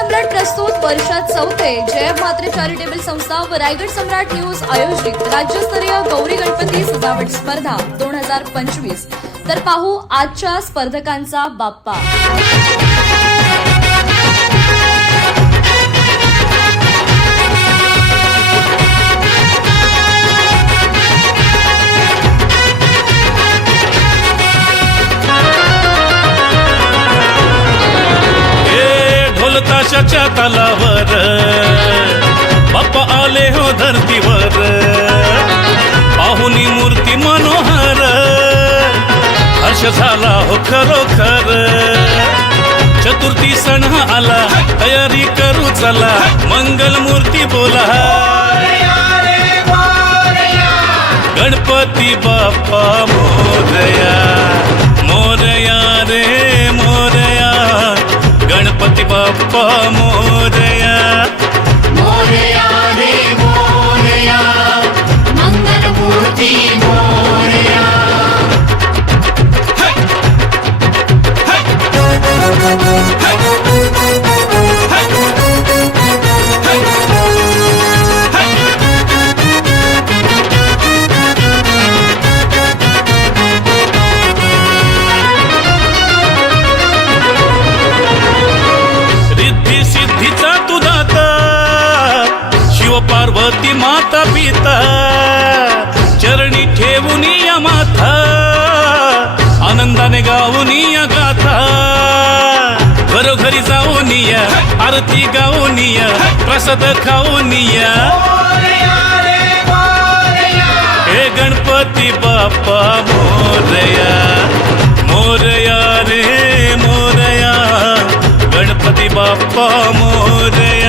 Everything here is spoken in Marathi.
सम्राट प्रस्तुत वर्षात चौथे जय म्हात्रे चॅरिटेबल संस्था व रायगड सम्राट न्यूज आयोजित राज्यस्तरीय गौरी गणपती सजावट स्पर्धा 2025। तर पाहू आजच्या स्पर्धकांचा बाप्पा। ताशाच्या तालावर बाप्पा आले हो धरतीवर, पाहुनी मूर्ती मनोहर, हर्ष झाला हो खरोखर। चतुर्थी सण आला, तयारी करू चला, मंगल मूर्ती बोला, गणपती बाप्पा मोरया, मोरया रे मोरया, गणपती बाप्पा मोरया, मोरया रे मोरया, मंगल मूर्ती मोरया। पार्वती माता पिता चरणी ठेवून या माथा, आनंदाने गाऊन या गाथा, घरोघरी जाऊन या, आरती गाऊन या, प्रसाद खाऊन या, हे गणपती बाप्पा मोरया, मोरया रे मोरया, गणपती बाप्पा मोरया।